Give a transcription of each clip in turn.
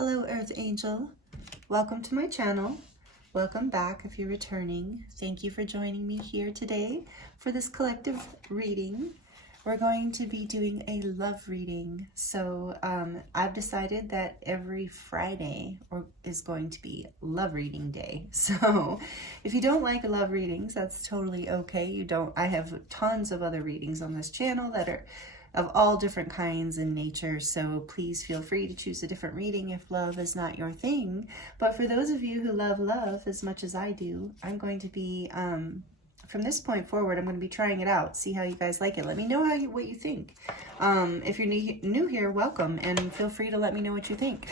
Hello, Earth Angel. Welcome to my channel. Welcome back if you're returning. Thank you for joining me here today for this collective reading. We're going to be doing a love reading. So I've decided that every Friday is going to be love reading day. So if you don't like love readings, that's totally okay. I have tons of other readings on this channel that are of all different kinds in nature, so please feel free to choose a different reading if love is not your thing. But for those of you who love love as much as I do, I'm going to be from this point forward, I'm going to be trying it out, see how you guys like it. Let me know what you think. If you're new here, welcome, and feel free to let me know what you think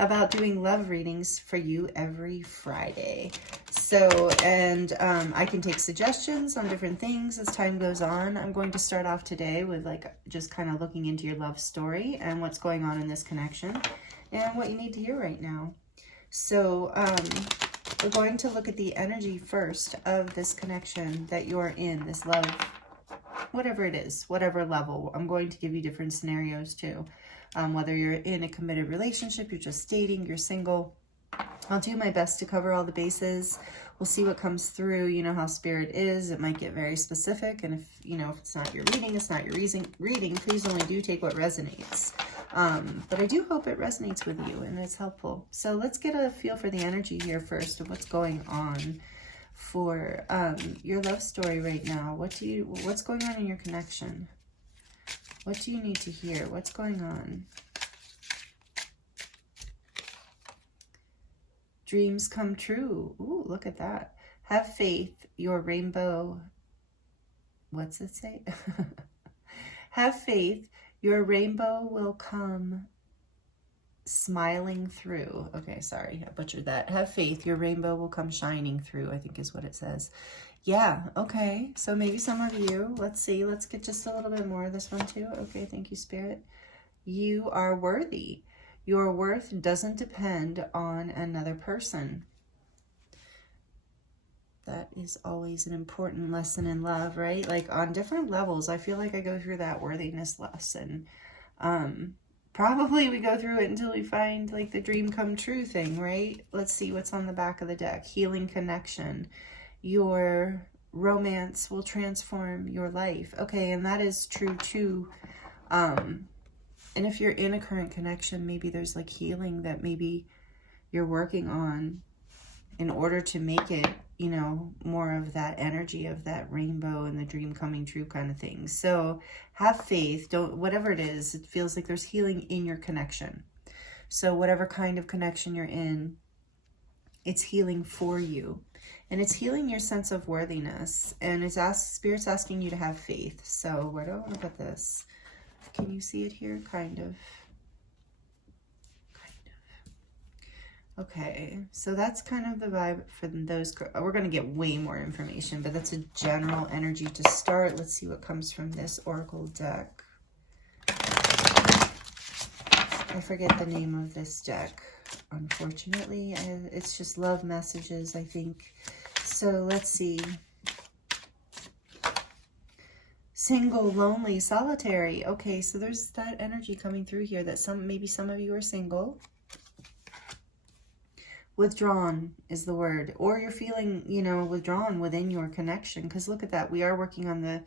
about doing love readings for you every Friday. So, and I can take suggestions on different things as time goes on. I'm going to start off today with just kind of looking into your love story and what's going on in this connection and what you need to hear right now. So, we're going to look at the energy first of this connection that you're in, this love, whatever it is, whatever level. I'm going to give you different scenarios too. Whether you're in a committed relationship, you're just dating, you're single. I'll do my best to cover all the bases. We'll see what comes through. You know how spirit is. It might get very specific. And if it's not your reading, it's not your reading, please only do take what resonates. But I do hope it resonates with you and it's helpful. So let's get a feel for the energy here first of what's going on for your love story right now. What's going on in your connection? What do you need to hear? What's going on? Dreams come true. Ooh, look at that. Have faith, your rainbow. What's it say? Have faith, your rainbow will come smiling through. Okay, sorry, I butchered that. Have faith, your rainbow will come shining through, I think is what it says. Yeah, okay. So maybe some of you, let's see, let's get just a little bit more of this one too. Okay, thank you, Spirit. You are worthy. Your worth doesn't depend on another person. That is always an important lesson in love, right? Like on different levels, I feel like I go through that worthiness lesson. Probably we go through it until we find like the dream come true thing, right? Let's see what's on the back of the deck. Healing connection. Your romance will transform your life. Okay, and that is true too. And if you're in a current connection, maybe there's like healing that maybe you're working on in order to make it, more of that energy of that rainbow and the dream coming true kind of thing. So have faith. Whatever it is, it feels like there's healing in your connection. So whatever kind of connection you're in, it's healing for you. And it's healing your sense of worthiness. And Spirit's asking you to have faith. So where do I want to put this? Can you see it here? Kind of. Okay, so that's kind of the vibe for those. We're going to get way more information, but that's a general energy to start. Let's see what comes from this oracle deck. I forget the name of this deck, unfortunately. It's just love messages, I think. So let's see. Single, lonely, solitary. Okay, so there's that energy coming through here that maybe some of you are single. Withdrawn is the word. Or you're feeling, withdrawn within your connection. Because look at that. We are working on the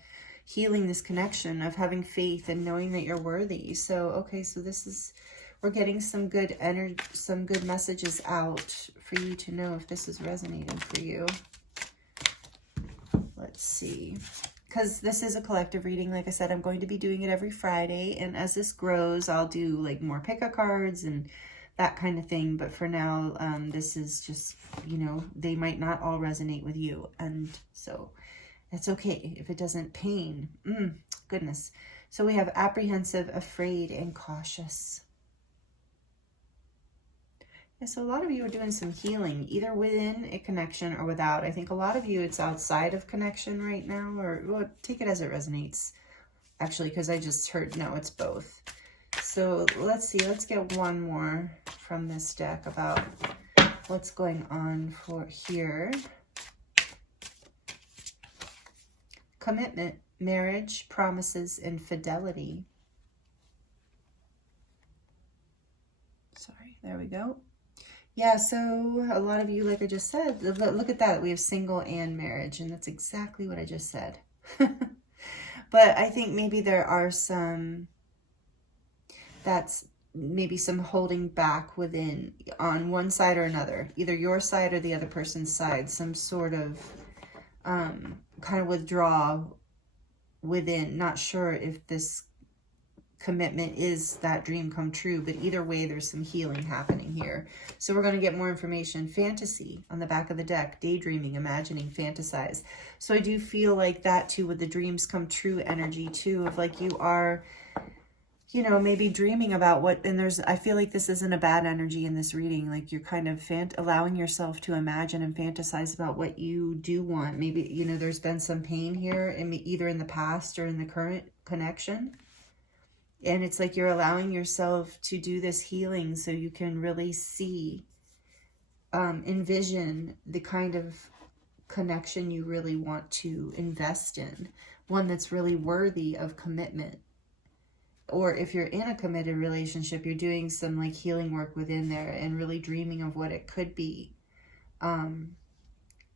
healing this connection of having faith and knowing that you're worthy. So, okay, so we're getting some good energy, some good messages out for you to know if this is resonating for you. Let's see. Because this is a collective reading. Like I said, I'm going to be doing it every Friday. And as this grows, I'll do like more pick-a cards and that kind of thing. But for now, this is just, they might not all resonate with you. And so that's okay if it doesn't. Pain. Goodness. So we have apprehensive, afraid, and cautious. Yeah, so a lot of you are doing some healing, either within a connection or without. I think a lot of you, it's outside of connection right now, or well, take it as it resonates. Actually, because I just heard, no, it's both. So let's see, let's get one more from this deck about what's going on for here. Commitment, marriage, promises, and fidelity. Sorry, there we go. Yeah, so a lot of you, like I just said, look at that. We have single and marriage, and that's exactly what I just said. But I think maybe there are some, that's maybe some holding back within, on one side or another, either your side or the other person's side, some sort of kind of withdrawal within. Not sure if this commitment is that dream come true, but either way, there's some healing happening here. So we're going to get more information. Fantasy on the back of the deck, daydreaming, imagining, fantasize. So I do feel like that too, with the dreams come true energy too, of like you are, you know, maybe dreaming about what, and there's, I feel like this isn't a bad energy in this reading. Like you're kind of allowing yourself to imagine and fantasize about what you do want. Maybe, you know, there's been some pain here, either in the past or in the current connection. And it's like you're allowing yourself to do this healing so you can really see, envision the kind of connection you really want to invest in. One that's really worthy of commitment. Or if you're in a committed relationship, you're doing some like healing work within there and really dreaming of what it could be. And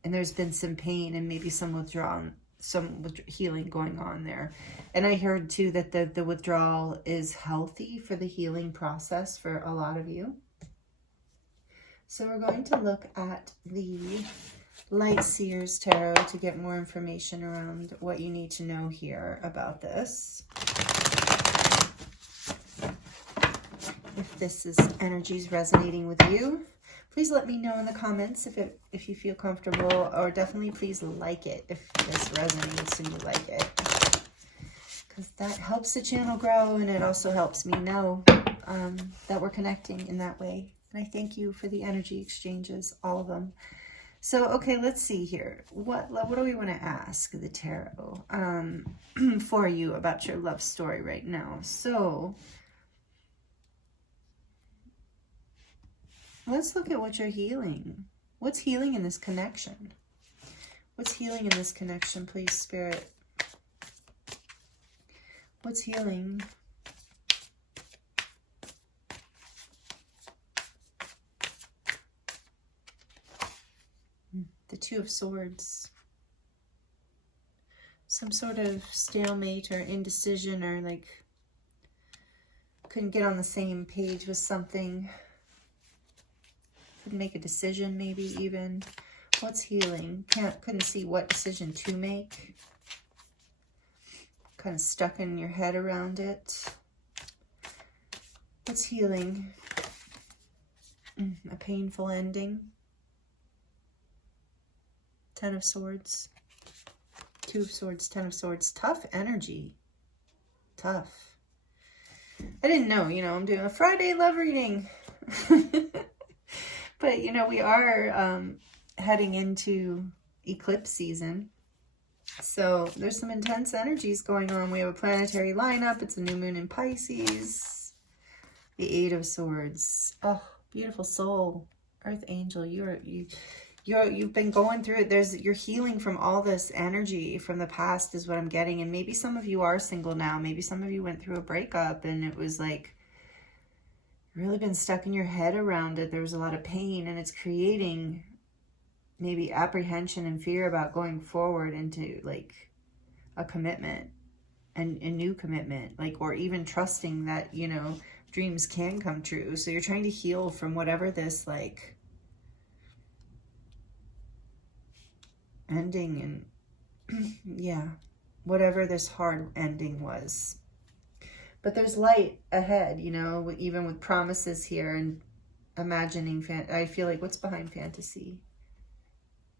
there's been some pain and maybe some withdrawal, some healing going on there. And I heard too that the withdrawal is healthy for the healing process for a lot of you. So we're going to look at the Light Seers Tarot to get more information around what you need to know here about this. If this is energies resonating with you, please let me know in the comments if you feel comfortable, or definitely please like it if this resonates and you like it, because that helps the channel grow, and it also helps me know that we're connecting in that way. And I thank you for the energy exchanges, all of them. So, okay, let's see here. What do we want to ask the tarot for you about your love story right now? So let's look at what you're healing. What's healing in this connection? What's healing in this connection, please, Spirit? What's healing? The Two of Swords. Some sort of stalemate or indecision, or like couldn't get on the same page with something. Couldn't make a decision, maybe even. What's healing? Couldn't see what decision to make. Kind of stuck in your head around it. What's healing? A painful ending. Ten of Swords. Two of Swords, Ten of Swords. Tough energy. Tough. I didn't know, you know, I'm doing a Friday love reading. But, you know, we are heading into eclipse season. So there's some intense energies going on. We have a planetary lineup. It's a new moon in Pisces. The Eight of Swords. Oh, beautiful soul. Earth Angel, you've been going through it. You're healing from all this energy from the past is what I'm getting. And maybe some of you are single now. Maybe some of you went through a breakup and it was like, really been stuck in your head around it. There was a lot of pain, and it's creating maybe apprehension and fear about going forward into like a commitment and a new commitment, like, or even trusting that, you know, dreams can come true. So you're trying to heal from whatever this like ending and yeah, whatever this hard ending was. But there's light ahead, you know, even with promises here and imagining. I feel like what's behind fantasy?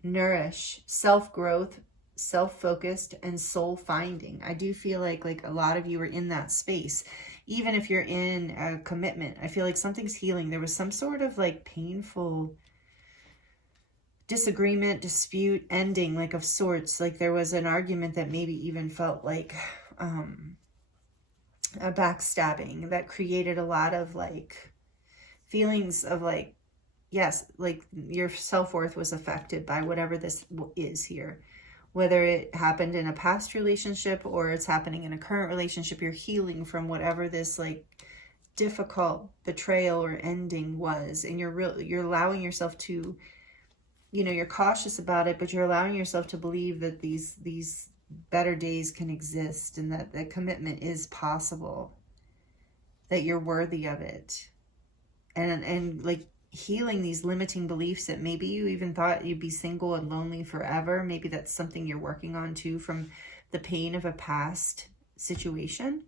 Nourish, self-growth, self-focused, and soul-finding. I do feel like a lot of you are in that space. Even if you're in a commitment, I feel like something's healing. There was some sort of like painful disagreement, dispute, ending, like of sorts. Like there was an argument that maybe even felt like a backstabbing that created a lot of like feelings of like, yes, like your self-worth was affected by whatever this is here. Whether it happened in a past relationship or it's happening in a current relationship, you're healing from whatever this like difficult betrayal or ending was, and you're allowing yourself to, you know, you're cautious about it, but you're allowing yourself to believe that these better days can exist, and that the commitment is possible, that you're worthy of it, and like healing these limiting beliefs that maybe you even thought you'd be single and lonely forever. Maybe that's something you're working on too, from the pain of a past situation.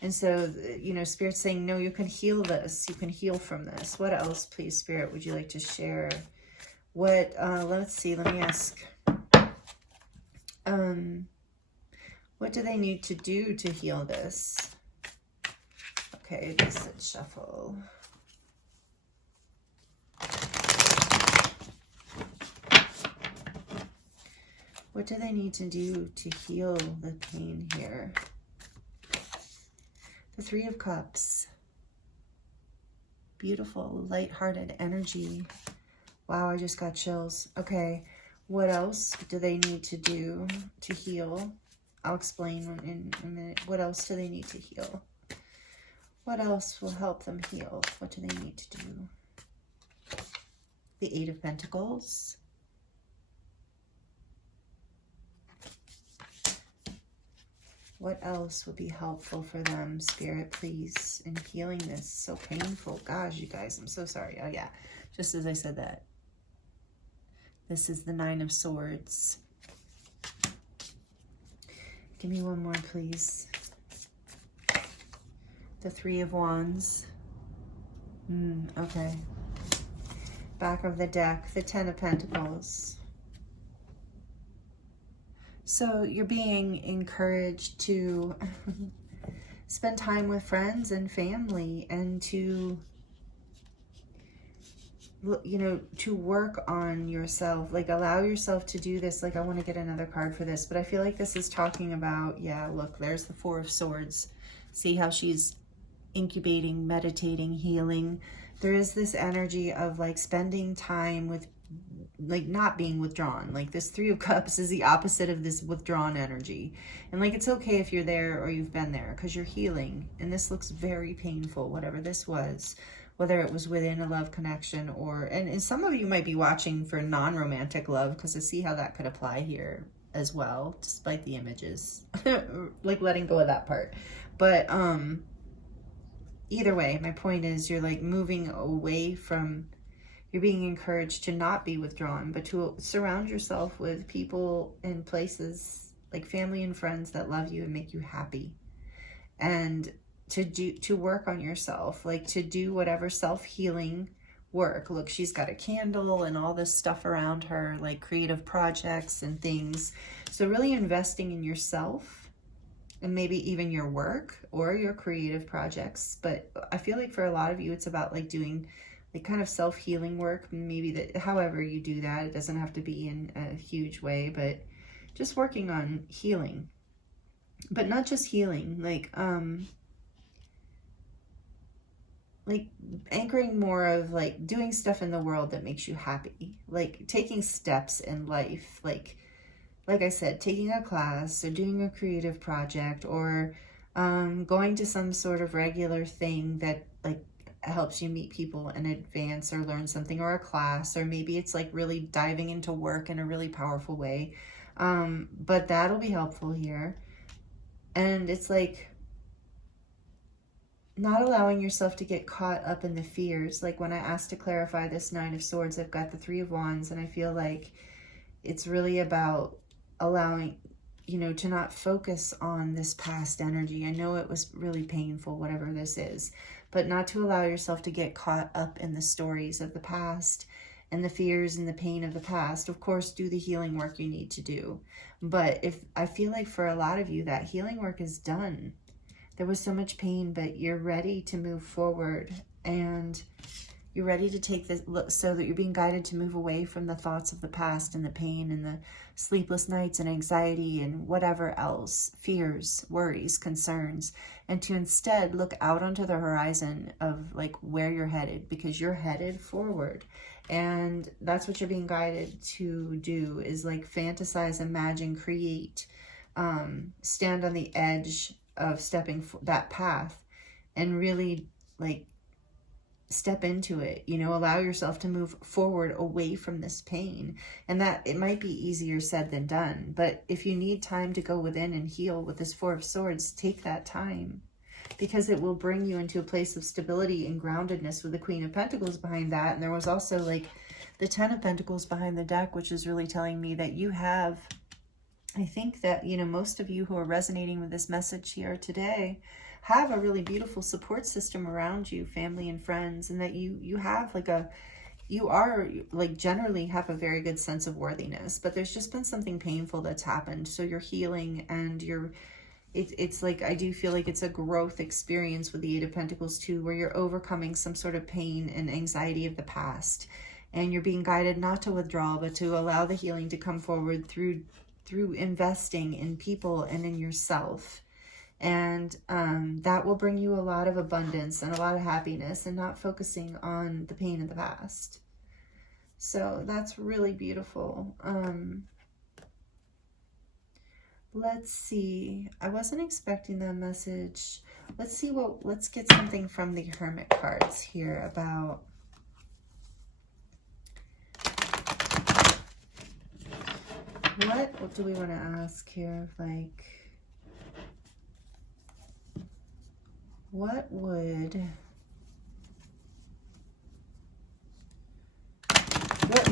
And so, you know, Spirit's saying, no, you can heal this. You can heal from this. What else, please, Spirit, would you like to share? What, let's see, let me ask. What do they need to do to heal this? Okay, they said shuffle. What do they need to do to heal the pain here? The Three of Cups. Beautiful, lighthearted energy. Wow, I just got chills. Okay, what else do they need to do to heal? I'll explain in a minute. What else do they need to heal? What else will help them heal? What do they need to do? The Eight of Pentacles. What else would be helpful for them, Spirit, please, in healing this? So painful. Gosh, you guys, I'm so sorry. Oh, yeah. Just as I said that. This is the Nine of Swords. Give me one more, please. The Three of Wands. Okay. Back of the deck, the Ten of Pentacles. So you're being encouraged to spend time with friends and family, and to, you know, to work on yourself. Like, allow yourself to do this. Like, I want to get another card for this, but I feel like this is talking about, yeah, look, there's the Four of Swords. See how she's incubating, meditating, healing. There is this energy of like spending time with, like, not being withdrawn. Like, this Three of Cups is the opposite of this withdrawn energy. And like, it's okay if you're there or you've been there, because you're healing. And this looks very painful, whatever this was, whether it was within a love connection or, and some of you might be watching for non-romantic love, because I see how that could apply here as well, despite the images. Like, letting go of that part. But either way, my point is, you're like moving away from, you're being encouraged to not be withdrawn, but to surround yourself with people and places, like family and friends, that love you and make you happy. And to work on yourself, like to do whatever self-healing work. Look, she's got a candle and all this stuff around her, like creative projects and things. So really investing in yourself, and maybe even your work or your creative projects. But I feel like for a lot of you, it's about like doing like kind of self-healing work. Maybe that, however you do that, it doesn't have to be in a huge way, but just working on healing. But not just healing, like anchoring more of like doing stuff in the world that makes you happy, like taking steps in life, like I said, taking a class or doing a creative project, or going to some sort of regular thing that like helps you meet people and advance or learn something, or a class, or maybe it's like really diving into work in a really powerful way. But that'll be helpful here. And it's like not allowing yourself to get caught up in the fears. Like when I asked to clarify this Nine of Swords, I've got the Three of Wands, and I feel like it's really about allowing, you know, to not focus on this past energy. I know it was really painful, whatever this is, but not to allow yourself to get caught up in the stories of the past and the fears and the pain of the past. Of course, do the healing work you need to do. But if I feel like for a lot of you, that healing work is done. There was so much pain, but you're ready to move forward, and you're ready to take this look, so that you're being guided to move away from the thoughts of the past and the pain and the sleepless nights and anxiety and whatever else, fears, worries, concerns, and to instead look out onto the horizon of like where you're headed, because you're headed forward. And that's what you're being guided to do, is like fantasize, imagine, create, stand on the edge of stepping that path, and really like step into it, you know, allow yourself to move forward away from this pain. And that it might be easier said than done, but if you need time to go within and heal with this Four of Swords, take that time, because it will bring you into a place of stability and groundedness with the Queen of Pentacles behind that. And there was also like the Ten of Pentacles behind the deck, which is really telling me that you have, I think that, you know, most of you who are resonating with this message here today have a really beautiful support system around you, family and friends, and that you have like you are like generally have a very good sense of worthiness, but there's just been something painful that's happened. So you're healing, and it's like, I do feel like it's a growth experience with the Eight of Pentacles too, where you're overcoming some sort of pain and anxiety of the past, and you're being guided not to withdraw, but to allow the healing to come forward through investing in people and in yourself. And that will bring you a lot of abundance and a lot of happiness, and not focusing on the pain of the past. So that's really beautiful. Let's see. I wasn't expecting that message. Let's see let's get something from the Hermit cards here about what do we want to ask here? Like, what new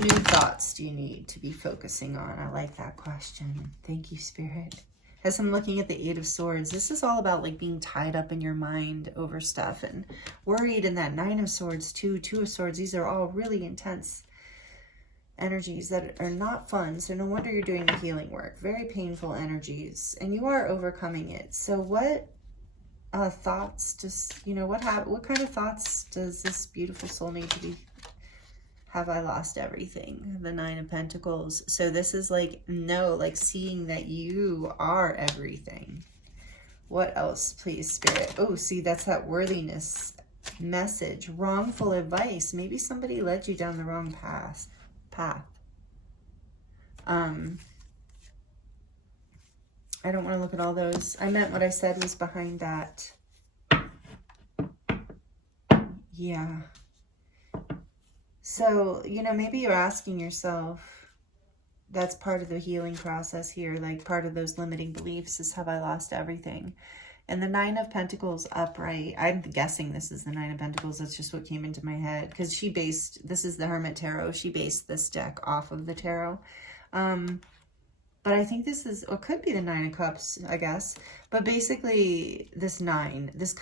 thoughts do you need to be focusing on? I like that question. Thank you, Spirit. As I'm looking at the Eight of Swords, this is all about like being tied up in your mind over stuff and worried. And that Nine of Swords too, Two of Swords, these are all really intense energies that are not fun. So no wonder you're doing the healing work. Very painful energies, and you are overcoming it. So what thoughts, just, you know, what kind of thoughts does this beautiful soul need to be? Have I lost everything? The Nine of Pentacles. So this is like, no, like seeing that you are everything. What else, please, Spirit? Oh, see, that's that worthiness message. Wrongful advice. Maybe somebody led you down the wrong path. I don't want to look at all those. I meant what I said was behind that. Yeah. So, you know, maybe you're asking yourself, that's part of the healing process here, like part of those limiting beliefs is, have I lost everything? And the Nine of Pentacles upright, I'm guessing this is the Nine of Pentacles. That's just what came into my head, because this is the Hermit Tarot. She based this deck off of the tarot. But I think this is, or could be the Nine of Cups, I guess. But basically this nine, this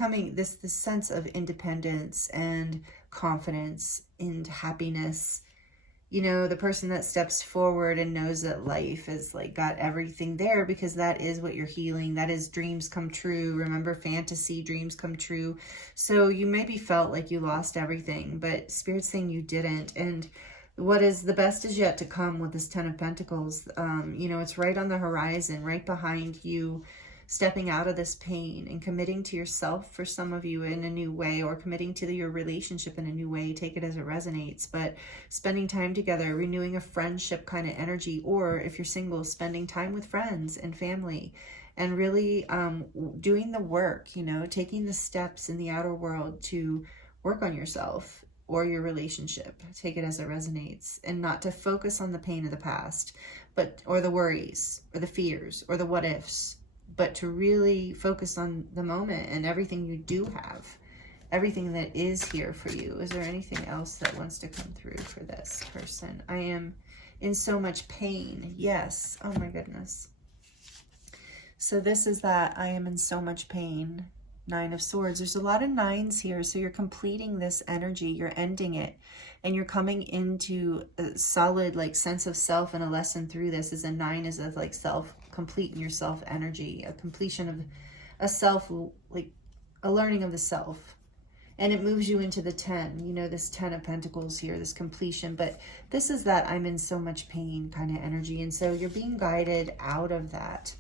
sense of independence and confidence and happiness. You know, the person that steps forward and knows that life is like got everything there, because that is what you're healing. That is dreams come true. Remember, fantasy, dreams come true. So you maybe felt like you lost everything, but Spirit's saying you didn't. And what is the best is yet to come with this Ten of Pentacles. You know, it's right on the horizon, right behind you, stepping out of this pain and committing to yourself for some of you in a new way, or committing to your relationship in a new way. Take it as it resonates, but spending time together, renewing a friendship kind of energy, or if you're single, spending time with friends and family, and really doing the work, you know, taking the steps in the outer world to work on yourself or your relationship. Take it as it resonates, and not to focus on the pain of the past, or the worries or the fears or the what ifs, but to really focus on the moment and everything you do have, everything that is here for you. Is there anything else that wants to come through for this person? I am in so much pain. Yes. Oh my goodness. So this is that I am in so much pain. Nine of Swords. There's a lot of nines here. So you're completing this energy. You're ending it. And you're coming into a solid like sense of self, and a lesson through this is a nine is of like completing your self energy, a completion of a self, like a learning of the self. And it moves you into the 10, you know, this 10 of Pentacles here, this completion. But this is that I'm in so much pain kind of energy. And so you're being guided out of that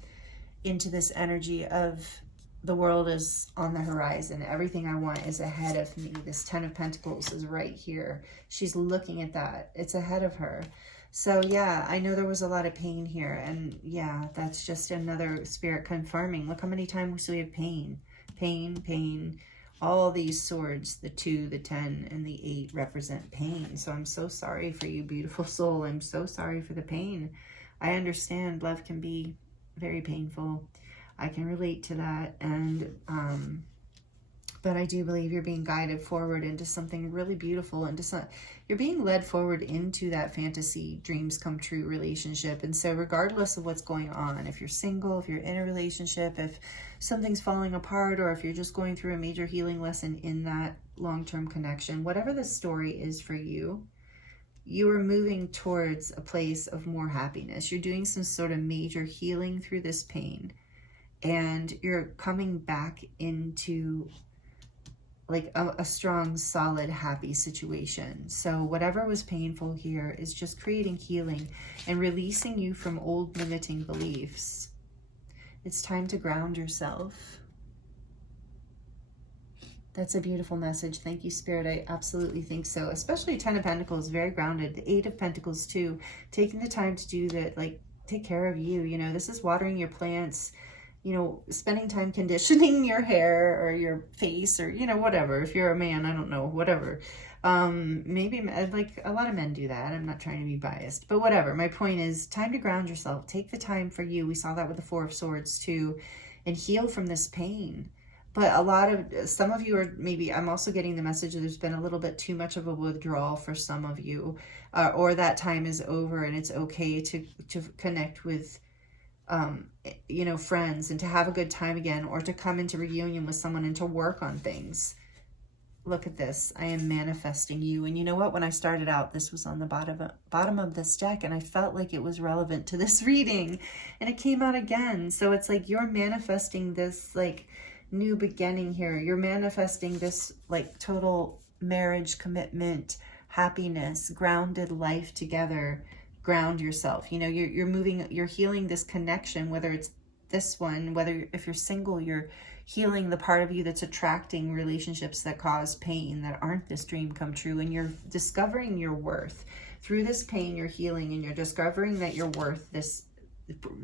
into this energy of the world is on the horizon. Everything I want is ahead of me. This 10 of Pentacles is right here. She's looking at that. It's ahead of her. So yeah, I know there was a lot of pain here. And yeah, that's just another Spirit confirming. Look how many times we have pain, pain, pain. all these swords, the 2, the 10, and the 8 represent pain. So I'm so sorry for you, beautiful soul. I'm so sorry for the pain. I understand love can be very painful. I can relate to that. And, but I do believe you're being guided forward into something really beautiful, you're being led forward into that fantasy dreams come true relationship. And so regardless of what's going on, if you're single, if you're in a relationship, if something's falling apart, or if you're just going through a major healing lesson in that long-term connection, whatever the story is for you, you are moving towards a place of more happiness. You're doing some sort of major healing through this pain, and you're coming back into like a strong, solid, happy situation. So whatever was painful here is just creating healing and releasing you from old limiting beliefs. It's time to ground yourself. That's a beautiful message. Thank you, Spirit. I absolutely think so. Especially 10 of Pentacles, very grounded. The 8 of Pentacles too. Taking the time to do that, like take care of you. You know, this is watering your plants, you know, spending time conditioning your hair or your face, or, you know, whatever. If you're a man, I don't know, whatever. Maybe like a lot of men do that. I'm not trying to be biased, but whatever. My point is time to ground yourself. Take the time for you. We saw that with the 4 of Swords too, and heal from this pain. But some of you are maybe, I'm also getting the message that there's been a little bit too much of a withdrawal for some of you, or that time is over and it's okay to connect with you know, friends, and to have a good time again, or to come into reunion with someone and to work on things. Look at this. I am manifesting you. And you know what? When I started out, this was on the bottom of this deck, and I felt like it was relevant to this reading, and it came out again. So it's like you're manifesting this like new beginning here. You're manifesting this like total marriage, commitment, happiness, grounded life together. Ground yourself. You know, you're moving, you're healing this connection, whether it's this one, whether if you're single, you're healing the part of you that's attracting relationships that cause pain, that aren't this dream come true, and you're discovering your worth through this pain. You're healing, and you're discovering that your worth, this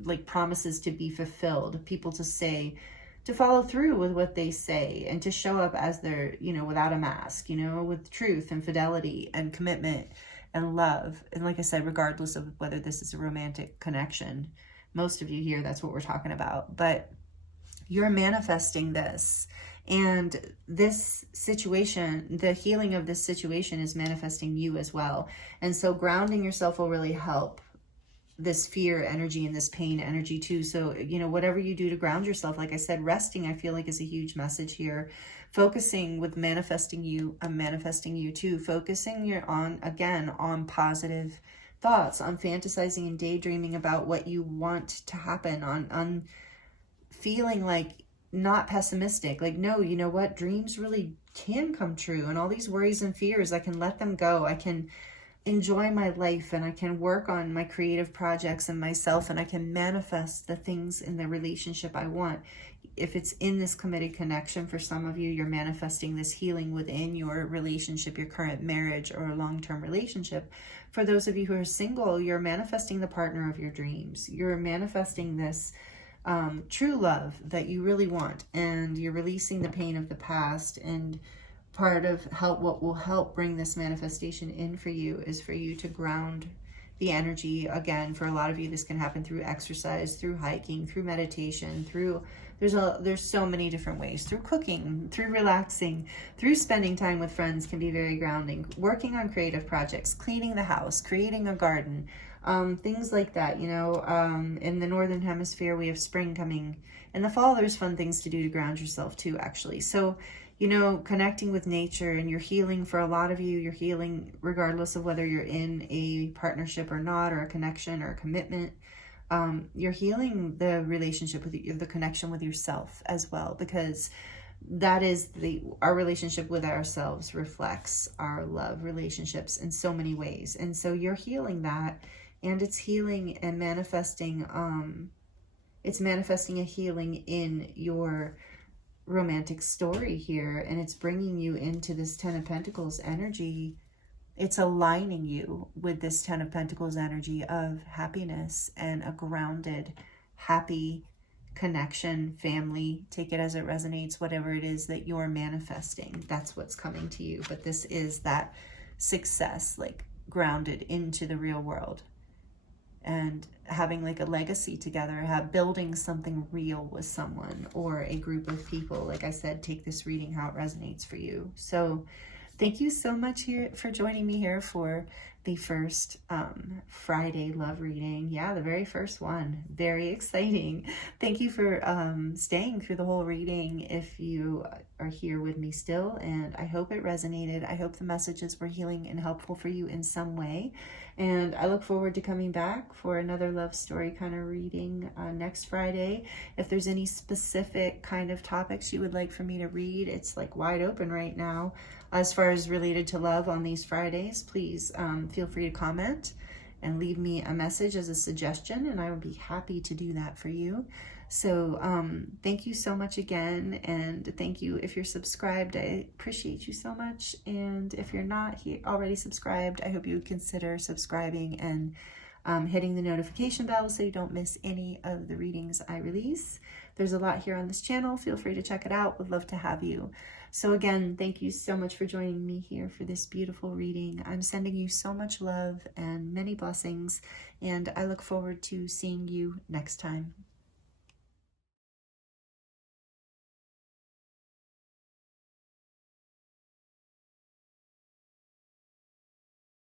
like promises to be fulfilled, people to say, to follow through with what they say, and to show up as they're, you know, without a mask, you know, with truth and fidelity and commitment and love. And like I said, regardless of whether this is a romantic connection, most of you here, that's what we're talking about. But you're manifesting this, and this situation, the healing of this situation is manifesting you as well. And so grounding yourself will really help this fear energy and this pain energy too. So, you know, whatever you do to ground yourself, like I said, resting, I feel like is a huge message here. Focusing with manifesting you, I'm manifesting you too. Focusing on positive thoughts, on fantasizing and daydreaming about what you want to happen, on feeling like not pessimistic, like, no, you know what, dreams really can come true, and all these worries and fears, I can let them go. I can enjoy my life, and I can work on my creative projects and myself, and I can manifest the things in the relationship I want. If it's in this committed connection, for some of you, you're manifesting this healing within your relationship, your current marriage or a long-term relationship. For those of you who are single, you're manifesting the partner of your dreams. You're manifesting this true love that you really want, and you're releasing the pain of the past. And part of what will help bring this manifestation in for you is for you to ground the energy. Again, for a lot of you, this can happen through exercise, through hiking, through meditation, there's so many different ways, through cooking, through relaxing, through spending time with friends can be very grounding. Working on creative projects, cleaning the house, creating a garden, things like that. You know, in the Northern Hemisphere, we have spring coming. In the fall, there's fun things to do to ground yourself too, actually. So, you know, connecting with nature, and you're healing. For a lot of you, you're healing regardless of whether you're in a partnership or not, or a connection or a commitment. You're healing the relationship with the connection with yourself as well, because that is our relationship with ourselves reflects our love relationships in so many ways. And so you're healing that, and it's healing and manifesting, it's manifesting a healing in your romantic story here, and it's bringing you into this 10 of Pentacles energy. It's aligning you with this 10 of Pentacles energy of happiness and a grounded, happy, connection, family. Take it as it resonates, whatever it is that you're manifesting. That's what's coming to you. But this is that success, like grounded into the real world. And having like a legacy together, building something real with someone or a group of people. Like I said, take this reading how it resonates for you. So thank you so much here for joining me here for the first Friday love reading. Yeah, the very first one. Very exciting. Thank you for staying through the whole reading if you are here with me still, and I hope it resonated. I hope the messages were healing and helpful for you in some way, and I look forward to coming back for another love story kind of reading next Friday. If there's any specific kind of topics you would like for me to read, it's like wide open right now. As far as related to love on these Fridays, please feel free to comment and leave me a message as a suggestion, and I would be happy to do that for you. So thank you so much again, and thank you if you're subscribed. I appreciate you so much, and if you're not already subscribed, I hope you would consider subscribing and hitting the notification bell so you don't miss any of the readings I release. There's a lot here on this channel. Feel free to check it out. Would love to have you. So again, thank you so much for joining me here for this beautiful reading. I'm sending you so much love and many blessings, and I look forward to seeing you next time.